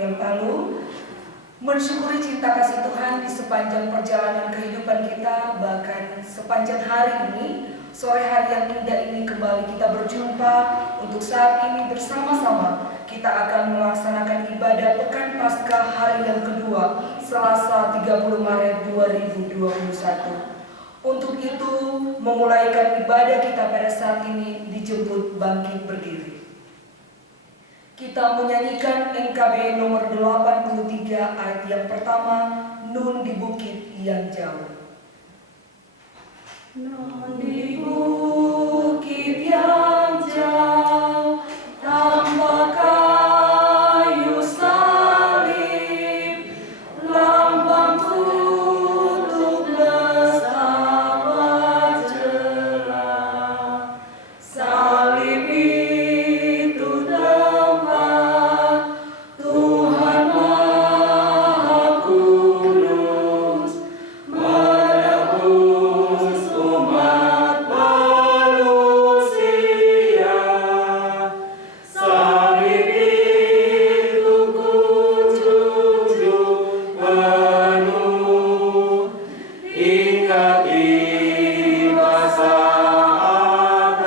yang lalu, mensyukuri cinta kasih Tuhan di sepanjang perjalanan kehidupan kita, bahkan sepanjang hari ini, sore hari yang indah ini kembali kita berjumpa untuk saat ini bersama-sama kita akan melaksanakan ibadah Pekan Paskah hari yang kedua, Selasa 30 Maret 2021. Untuk itu, memulaikan ibadah kita pada saat ini dijemput bangkit berdiri. Kita menyanyikan NKB nomor 83 ayat yang pertama, Nun di Bukit yang Jauh. Nun di bukit yang jauh, tanpa kayu salib, lambang kutuk lestari cerah. Salib itu tempat Tuhan Maha Kudus menebus umat manusia. Salib itu kujunjung penuh hingga tiba saat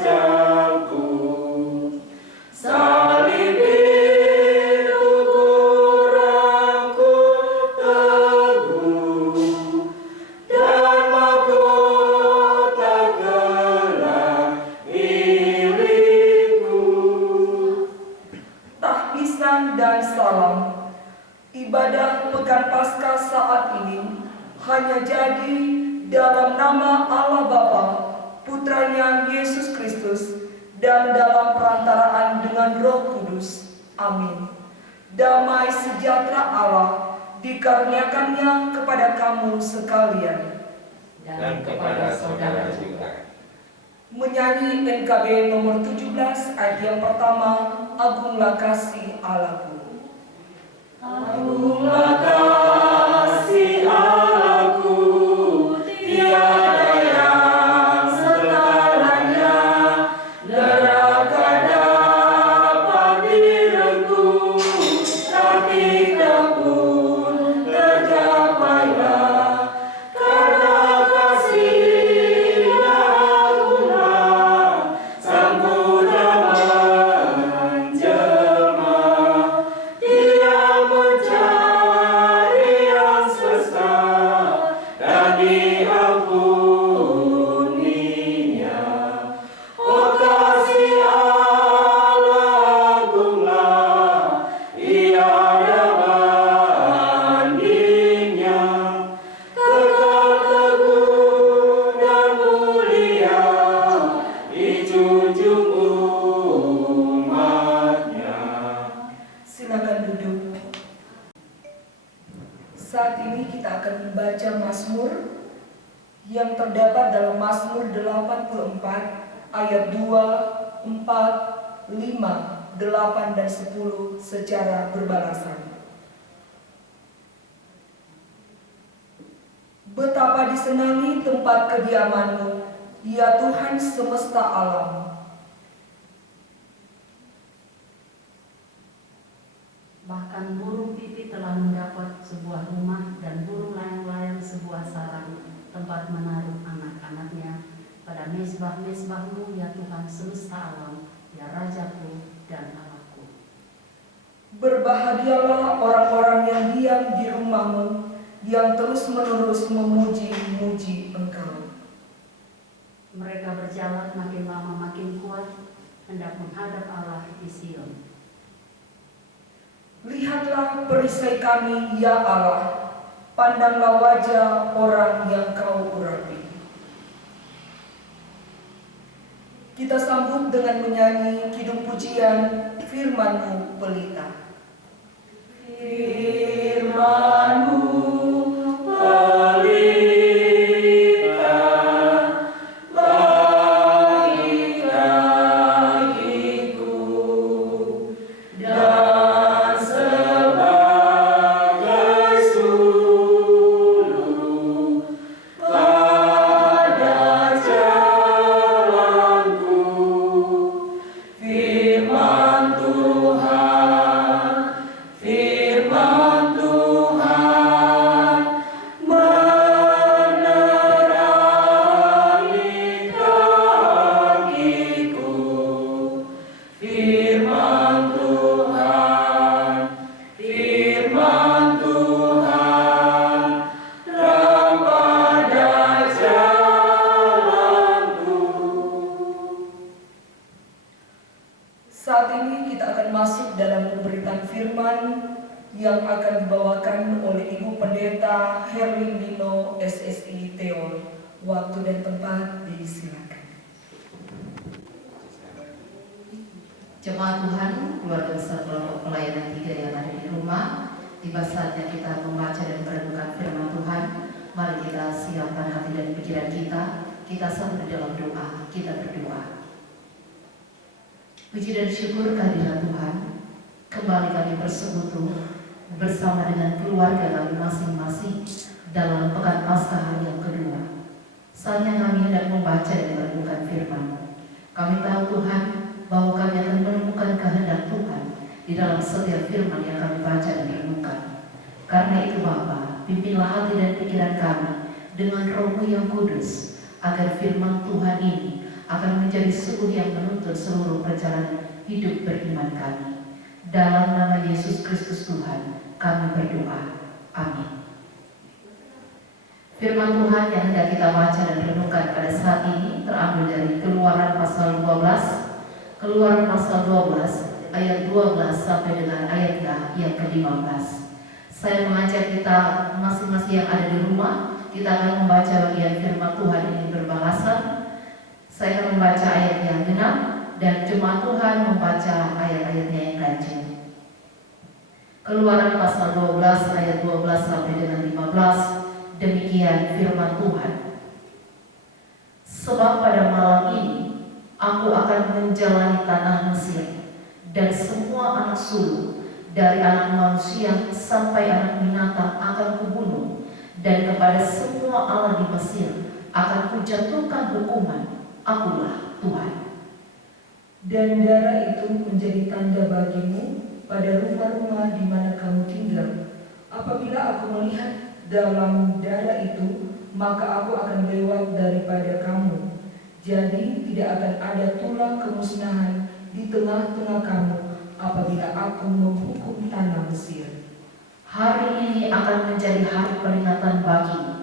ajalku. Salib itu kurangku teguh dan mahkota gelar milikku. Tahbisan dan salam. Ibadah Pekan Paskah saat ini hanya jadi dalam nama Allah Bapa, Putranya Yesus Kristus, dan dalam perantaraan dengan Roh Kudus. Amin. Damai sejahtera Allah dikaruniakannya kepada kamu sekalian. dan kepada saudara juga. Menyanyi NKB nomor 17 ayat yang pertama, Agunglah kasih Allahku. Agunglah kasih Allahku, tiada yang setaranya, neraka dapat direngkuh, tak tidak pun tercapailah, karena kasih-Nya agunglah, Sang Putra menjelma. Dia mencari yang sesat dan diampuninya. Oh kasih Allah agunglah, tiada bandingnya. Kekal teguh dan mulia dijunjung umatnya. Silakan duduk. Saat ini kita akan membaca Mazmur yang terdapat dalam Mazmur 84 ayat 2, 4, 5, 8, dan 10 secara berbalasan. Betapa disenangi tempat kediaman-Mu, ya Tuhan semesta alam. Bahkan burung pipit telah mendapat sebuah rumah dan burung layang-layang sebuah sarang tempat menaruh anak-anaknya. Pada mezbah-mezbah-Mu, ya Tuhan semesta alam, ya Rajaku dan Allahku. Berbahagialah orang-orang yang diam di rumah-Mu, yang terus-menerus memuji-muji Engkau. Mereka berjalan makin lama makin kuat, hendak menghadap Allah di Sion. Lihatlah perisai kami, ya Allah, pandanglah wajah orang yang Kau urapi. Kita sambut dengan menyanyi kidung pujian Firman-Mu pelita. Firman-Mu pelita bagi kakiku dan sebagai suluh pada jalanku. Firman Tuhan Saat ini kita akan masuk dalam pemberitaan firman yang akan dibawakan oleh Ibu Pendeta Herwin Lino SSI Teol. Waktu dan tempat disilakan. Jemaat Tuhan, keluarga besar kelompok pelayanan 3 yang ada di rumah, tiba saatnya kita membaca dan merenungkan firman Tuhan. Mari kita siapkan hati dan pikiran kita satu di dalam doa, kita berdoa. Puji dan syukur kehadiran Tuhan, kembali kami bersekutu bersama dengan keluarga kami masing-masing dalam pekan Paskah hari yang kedua. Saatnya kami hendak membaca dan merenungkan firman. Kami tahu Tuhan bahwa kami akan menemukan kehendak Tuhan di dalam setiap firman yang kami baca dan renungkan. Karena itu Bapa, pimpinlah hati dan pikiran kami dengan Roh-Mu yang kudus, agar firman Tuhan ini akan menjadi suhu yang menuntun seluruh perjalanan hidup beriman kami. Dalam nama Yesus Kristus Tuhan, kami berdoa. Amin. Firman Tuhan yang hendak kita baca dan renungkan pada saat ini terambil dari Keluaran pasal 12. Keluaran pasal 12 ayat 12 sampai dengan ayatnya yang ke-15. Saya mengajak kita masing-masing yang ada di rumah, kita akan membaca bagian firman Tuhan ini berbalasan. Saya akan membaca ayat yang genap dan jemaat Tuhan membaca ayat-ayatnya yang ganjil. Keluaran pasal 12 ayat 12 sampai dengan 15. Demikian firman Tuhan. Sebab pada malam ini aku akan menjalani tanah Mesir, dan semua anak sulung dari anak manusia sampai anak binatang akan kubunuh, dan kepada semua Allah di Mesir akan kujatuhkan hukuman. Akulah Tuhan. Dan darah itu menjadi tanda bagimu pada rumah-rumah di mana kamu tinggal. Apabila aku melihat dalam darah itu, maka aku akan lewat daripada kamu. Jadi tidak akan ada tulang kemusnahan di tengah-tengah kamu apabila aku menghukum tanah Mesir. Hari ini akan menjadi hari peringatan bagimu.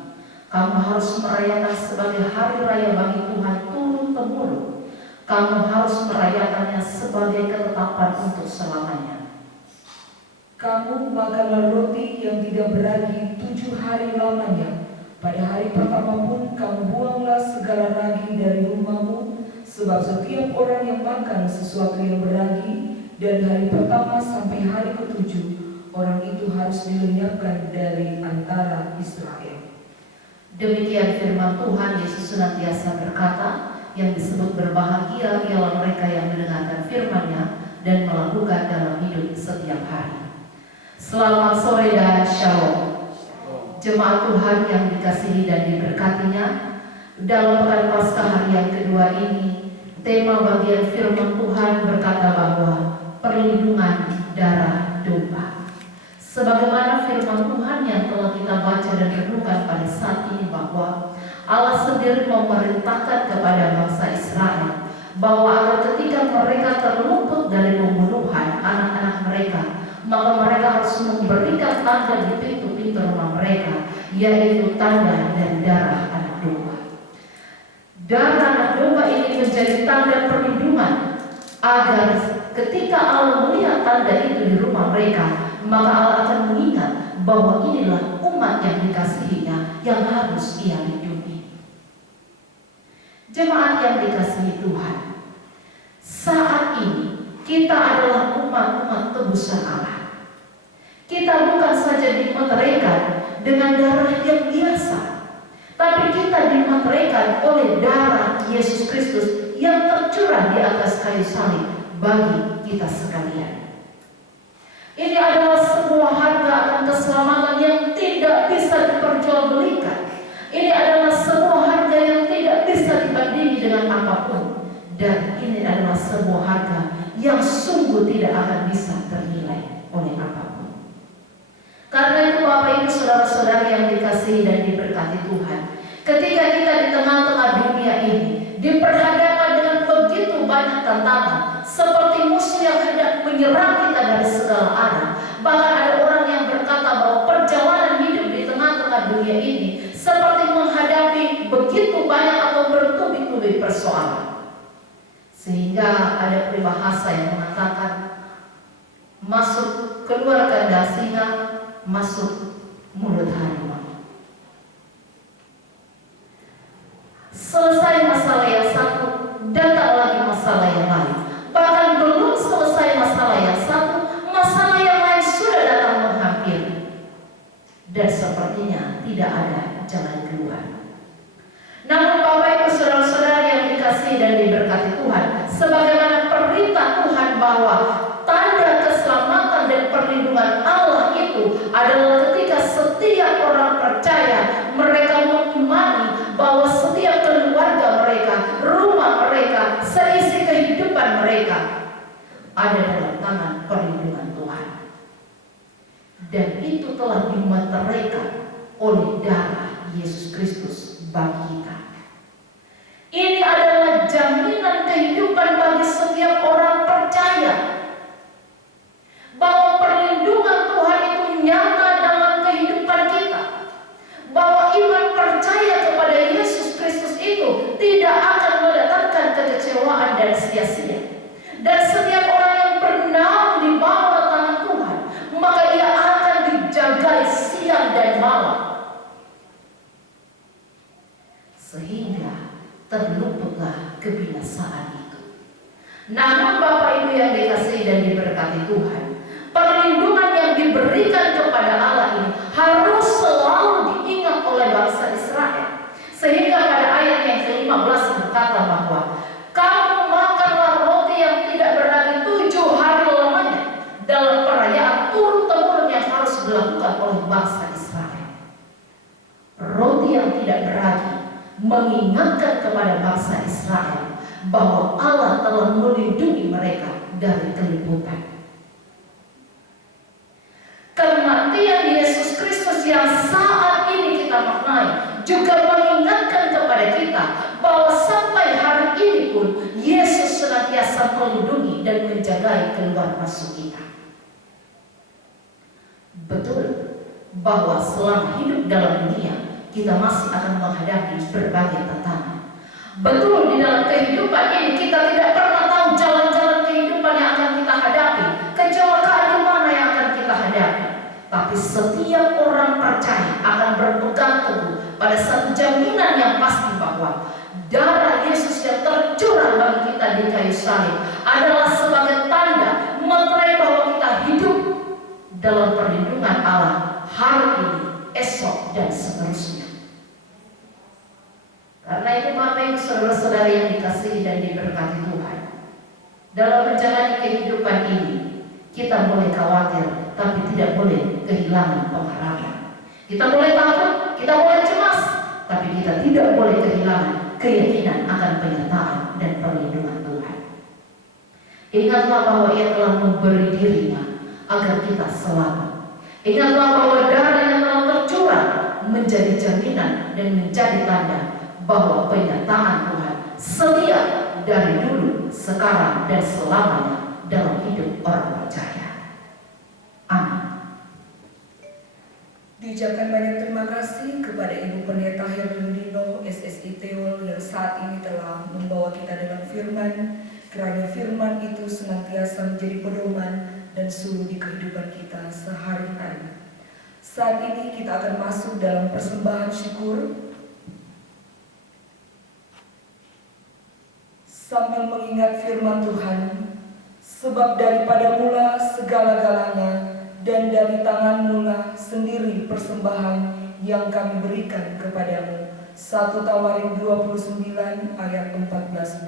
Kamu harus merayakan sebagai hari raya bagi Tuhan turun-temurun. Kamu harus merayakannya sebagai ketetapan untuk selamanya. Kamu makanlah roti yang tidak beragi 7 hari lamanya. Pada hari pertama pun kamu buanglah segala ragi dari rumahmu, sebab setiap orang yang makan sesuatu yang beragi dari hari pertama sampai hari ke-7, orang itu harus dilenyapkan dari antara Israel. Demikian firman Tuhan. Yesus senantiasa berkata, yang disebut berbahagia ialah mereka yang mendengarkan firman-Nya dan melakukan dalam hidup setiap hari. Selamat sore dan shalom. Jemaat Tuhan yang dikasihi dan diberkatinya, dalam pekan Paskah hari yang kedua ini, tema bagian firman Tuhan berkata bahwa perlindungan darah domba. Sebagaimana firman Tuhan yang telah kita baca dan renungkan pada saat ini, bahwa Allah sendiri memerintahkan kepada bangsa Israel bahwa agar ketika mereka terluput dari pembunuhan anak-anak mereka, maka mereka harus memberikan tanda di pintu-pintu rumah mereka, yaitu tanda dan darah anak domba. Darah anak domba ini menjadi tanda perlindungan, agar ketika Allah melihat tanda itu di rumah mereka, maka Allah akan mengingat bahwa inilah umat yang dikasihinya yang harus ia lindungi. Jemaat yang dikasihi Tuhan, saat ini kita adalah umat-umat tebusan Allah. Kita bukan saja dimeteraikan dengan darah yang biasa, tapi kita dimeteraikan oleh darah Yesus Kristus yang tercurah di atas kayu salib bagi kita sekalian. Ini adalah sebuah harga akan keselamatan yang tidak bisa diperjualbelikan. Ini adalah sebuah harga yang tidak bisa dibandingi dengan apapun. Dan ini adalah sebuah harga yang sungguh tidak akan bisa ternilai oleh apapun. Karena itu Bapak Ibu Saudara-saudari yang dikasihi dan diberkati Tuhan, ketika kita di tengah-tengah dunia ini diperhadapkan dengan begitu banyak tantangan, seperti musuh yang hendak menyerang kita dari segala arah. Bahkan ada orang yang berkata bahwa perjalanan hidup di tengah-tengah dunia ini seperti menghadapi begitu banyak atau bertubi-tubi persoalan. Sehingga ada peribahasa yang mengatakan masuk keluar kandang singa, masuk mulut harimau. Selesai masalah yang satu, datang lagi masalah yang lain. Bahkan belum selesai masalah yang satu, masalah yang lain sudah datang menghampiri. Dan sepertinya tidak ada jalan keluar. Namun Bapak Ibu saudara-saudara yang dikasihi dan diberkati Tuhan, sebagaimana perintah Tuhan bahwa tanda keselamatan dan perlindungan Allah itu adalah ketika setiap orang percaya, mereka mengimani bahwa setiap keluarga mereka, rumah mereka, seisi kehidupan mereka ada dalam tangan perlindungan Tuhan. Dan itu telah dimeteraikan oleh darah Yesus Kristus bagi kita. Ini adalah jaminan kehidupan bagi setiap orang percaya, bahwa perlindungan Tuhan itu nyata dalam kehidupan kita, bahwa iman percaya kepada Yesus Kristus itu tidak akan mendatangkan kekecewaan dan sia-sia. Dan setiap orang yang bernaung di bawah tangan Tuhan, maka ia akan dijagai siang dan malam, sehingga terluputlah kebinasaan itu. Namun Bapak Ibu yang dikasihi dan diberkati Tuhan, perlindungan yang diberikan kepada Allah ini harus selalu diingat oleh bangsa Israel. Sehingga pada ayat yang ke-15 berkata bahwa kamu makanlah roti yang tidak beragi 7 hari lamanya dalam perayaan turun-temurun yang harus dilakukan oleh bangsa Israel. Roti yang tidak beragi mengingatkan kepada bangsa Israel bahwa Allah telah melindungi mereka dari keliputan. Kematian Yesus Kristus yang saat ini kita maknai juga mengingatkan kepada kita bahwa sampai hari ini pun Yesus senantiasa melindungi dan menjaga keluar masuk kita. Betul bahwa selama hidup dalam dunia kita masih akan menghadapi berbagai tantangan. Betul, di dalam kehidupan ini kita tidak pernah tahu jalan-jalan kehidupan yang akan kita hadapi, kecelakaan di mana yang akan kita hadapi. Tapi setiap orang percaya akan berpegang teguh pada satu jaminan yang pasti bahwa darah Yesus yang tercurah bagi kita di kayu salib adalah sebagai tanda meterai bahwa kita hidup dalam perlindungan Allah hari ini, esok, dan seterusnya. Karena itu Bapak Ibu saudara-saudara yang dikasihi dan diberkati Tuhan, dalam menjalani kehidupan ini kita boleh khawatir, tapi tidak boleh kehilangan pengharapan. Kita boleh takut, kita boleh cemas, tapi kita tidak boleh kehilangan keyakinan akan penyertaan dan perlindungan Tuhan. Ingatlah bahwa Ia telah memberi dirinya agar kita selamat. Ingatlah bahwa darah yang telah tercurah menjadi jaminan dan menjadi tanda bahwa penyertaan Tuhan setia dari dulu, sekarang, dan selamanya dalam hidup orang percaya. Amin. Diucapkan banyak terima kasih kepada Ibu Pendeta Herlindino SSI Teol yang saat ini telah membawa kita dalam firman. Kiranya firman itu senantiasa menjadi pedoman dan suluh di kehidupan kita sehari-hari. Saat ini kita akan masuk dalam persembahan syukur sambil mengingat firman Tuhan, sebab daripada mula segala-galanya dan dari tangan-Mu sendiri persembahan yang kami berikan kepadamu. 1 Tawarin 29 ayat 14b.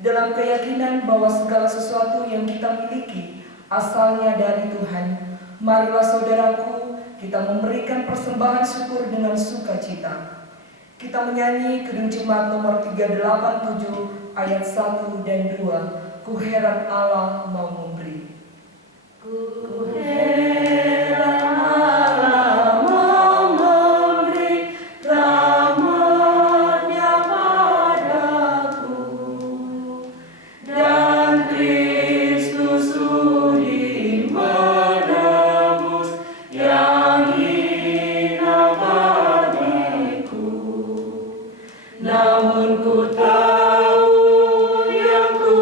Dalam keyakinan bahwa segala sesuatu yang kita miliki asalnya dari Tuhan, marilah saudaraku kita memberikan persembahan syukur dengan sukacita. Kita menyanyi Kidung Jemaat nomor 387 ayat 1 dan 2. Ku heran Allah mau memberi. Ku heran Allah mau memberi rahmat-Nya padaku, dan Kristus sudi menebus yang hina bagiku. Namun ku tahu yang ku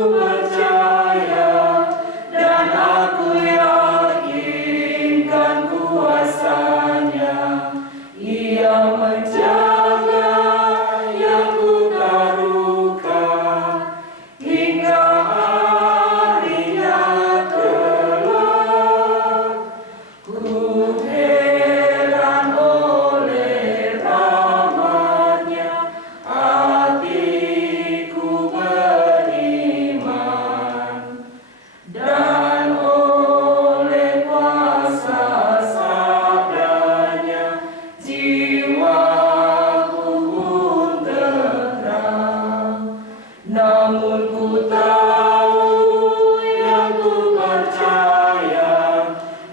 Namun ku tahu yang ku percaya,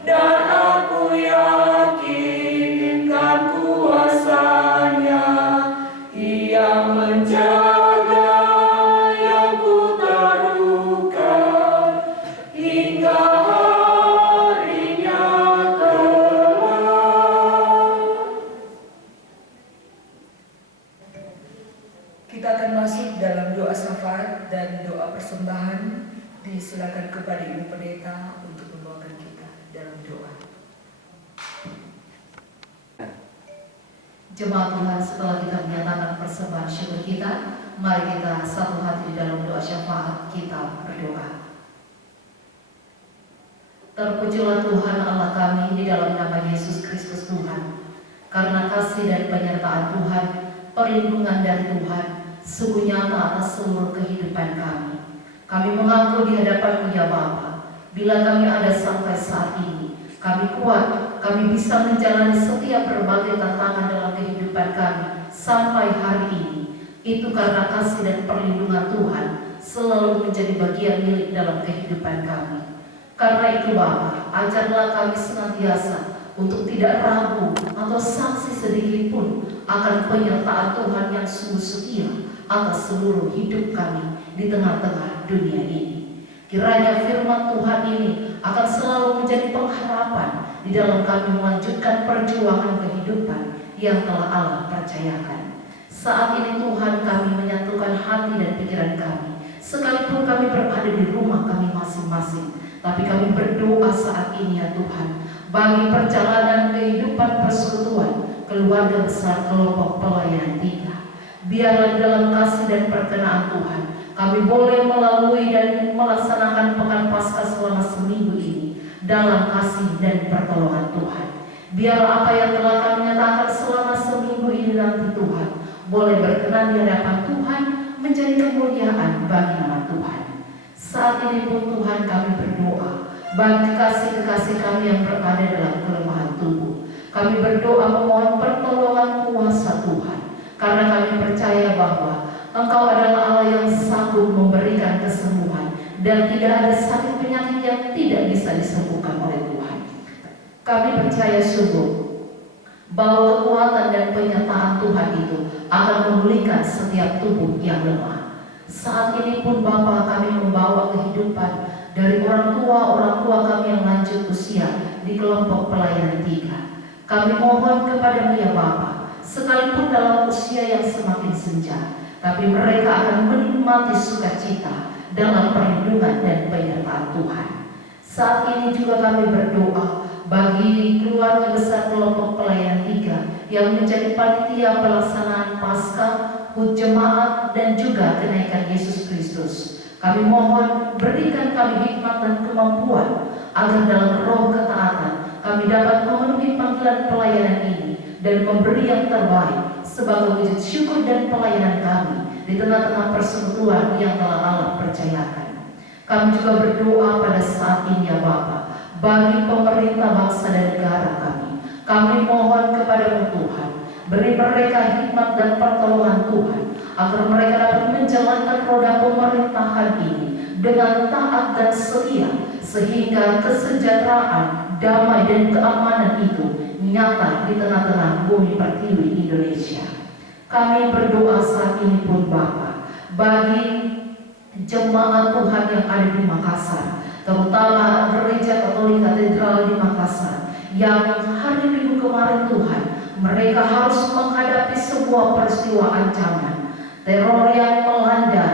dan aku yakinkan kuasa-Nya. Ia menjaga yang ku taruhkan hingga harinya kelak. Kita akan masuk dalam doa syafaat dan doa persembahan. Disilakan kepada Ibu Pendeta untuk membawakan kita dalam doa. Jemaat Tuhan, setelah kita menyatakan persembahan syukur kita, mari kita satu hati di dalam doa syafaat kita berdoa. Terpujilah Tuhan Allah kami di dalam nama Yesus Kristus Tuhan. Karena kasih dan penyertaan Tuhan, perlindungan dari Tuhan, sungguh nyata atas seluruh kehidupan kami. Kami mengaku di hadapan-Mu ya Bapa, bila kami ada sampai saat ini, kami kuat, kami bisa menjalani setiap berbagai tantangan dalam kehidupan kami sampai hari ini. Itu karena kasih dan perlindungan Tuhan selalu menjadi bagian milik dalam kehidupan kami. Karena itu Bapa, ajarlah kami senantiasa untuk tidak ragu atau sangsi sedikit pun akan penyertaan Tuhan yang sungguh setia atas seluruh hidup kami di tengah-tengah dunia ini. Kiranya firman Tuhan ini akan selalu menjadi pengharapan di dalam kami melanjutkan perjuangan kehidupan yang telah Allah percayakan. Saat ini Tuhan, kami menyatukan hati dan pikiran kami, sekalipun kami berada di rumah kami masing-masing, tapi kami berdoa saat ini ya Tuhan, bagi perjalanan kehidupan persekutuan keluarga besar kelompok pelayanan 3. Biarlah dalam kasih dan perkenaan Tuhan, kami boleh melalui dan melaksanakan pekan Paskah selama seminggu ini dalam kasih dan pertolongan Tuhan. Biarlah apa yang telah kami nyatakan selama seminggu ini nanti Tuhan boleh berkenan di hadapan Tuhan, menjadi kemuliaan bagi nama Tuhan. Saat ini pun Tuhan, kami berdoa bagi kekasih-kekasih kami yang berada dalam kelemahan tubuh. Kami berdoa memohon pertolongan kuasa Tuhan, karena kami percaya bahwa Engkau adalah Allah yang sanggup memberikan kesembuhan, dan tidak ada sakit penyakit yang tidak bisa disembuhkan oleh Tuhan. Kami percaya sungguh bahwa kekuatan dan penyertaan Tuhan itu akan memulihkan setiap tubuh yang lemah. Saat ini pun Bapa, kami membawa kehidupan dari orang tua kami yang lanjut usia di kelompok pelayanan 3. Kami mohon kepada-Mu ya Bapa, sekalipun dalam usia yang semakin senja, tapi mereka akan menikmati sukacita dalam perlindungan dan penyertaan Tuhan. Saat ini juga kami berdoa bagi keluarga besar kelompok pelayanan 3 yang menjadi panitia pelaksanaan Paskah, HUT jemaat, dan juga kenaikan Yesus Kristus. Kami mohon berikan kami hikmat dan kemampuan agar dalam roh ketaatan kami dapat memenuhi panggilan pelayanan ini dan memberi yang terbaik sebagai wujud syukur dan pelayanan kami di tengah-tengah persekutuan yang telah Allah percayakan. Kami juga berdoa pada saat ini ya Bapa, bagi pemerintah bangsa dan negara kami. Kami mohon kepada-Mu Tuhan, beri mereka hikmat dan pertolongan Tuhan, agar mereka dapat menjalankan roda pemerintahan ini dengan taat dan setia, sehingga kesejahteraan, damai dan keamanan itu nyata di tengah-tengah bumi pertiwi Indonesia. Kami berdoa saat ini pun Bapa, bagi jemaat Tuhan yang ada di Makassar, terutama Gereja Katolik Katedral di Makassar, yang hari Minggu kemarin Tuhan, mereka harus menghadapi sebuah peristiwa ancaman teror yang melanda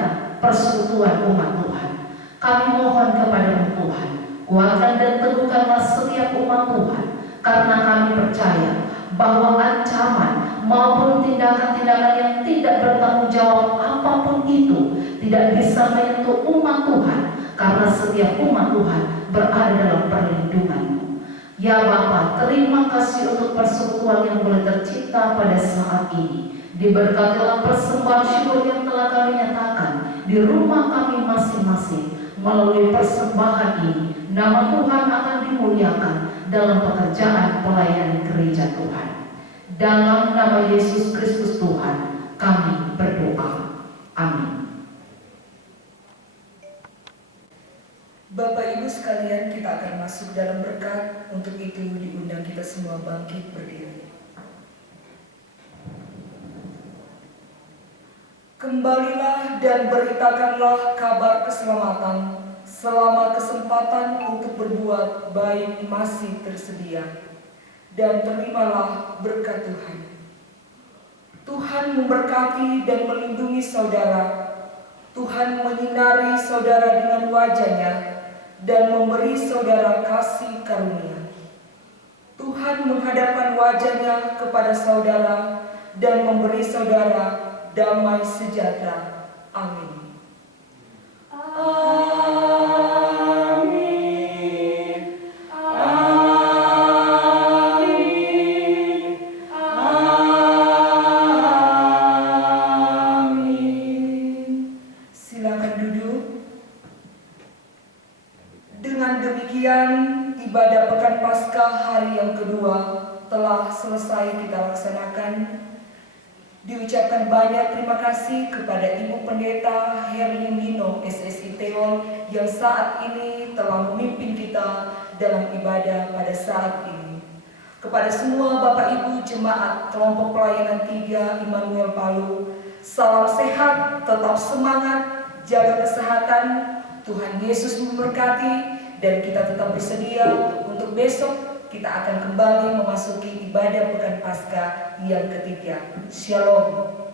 persekutuan umat Tuhan. Kami mohon kepada-Mu Tuhan, kuatkan dan teguhkanlah setiap umat Tuhan, karena kami percaya bahwa ancaman maupun tindakan-tindakan yang tidak bertanggung jawab apapun itu tidak bisa menyentuh umat Tuhan, karena setiap umat Tuhan berada dalam perlindungan-Mu. Ya Bapa, terima kasih untuk persekutuan yang boleh tercipta pada saat ini. Diberkatilah persembahan syukur yang telah kami nyatakan di rumah kami masing-masing. Melalui persembahan ini, nama Tuhan akan dimuliakan dalam pekerjaan pelayanan gereja Tuhan. Dalam nama Yesus Kristus Tuhan, kami berdoa. Amin. Bapak Ibu sekalian, kita akan masuk dalam berkat. Untuk itu diundang kita semua bangkit berdiri. Kembalilah dan beritakanlah kabar keselamatan selama kesempatan untuk berbuat baik masih tersedia. Dan terimalah berkat Tuhan. Tuhan memberkati dan melindungi saudara. Tuhan menyinari saudara dengan wajah-Nya dan memberi saudara kasih karunia. Tuhan menghadapkan wajah-Nya kepada saudara dan memberi saudara damai sejahtera. Amin. Amin. Amin. Amin. Silakan duduk. Dengan demikian, ibadah Pekan Paskah hari yang kedua telah selesai kita laksanakan. Diucapkan banyak terima kasih kepada Ibu Pendeta Herlin Lino SSI Teol yang saat ini telah memimpin kita dalam ibadah pada saat ini. Kepada semua Bapak Ibu Jemaat Kelompok Pelayanan 3 Immanuel Palu, salam sehat, tetap semangat, jaga kesehatan, Tuhan Yesus memberkati, dan kita tetap bersedia untuk besok kita akan kembali memasuki ibadah Pekan Paskah yang ketiga. Shalom.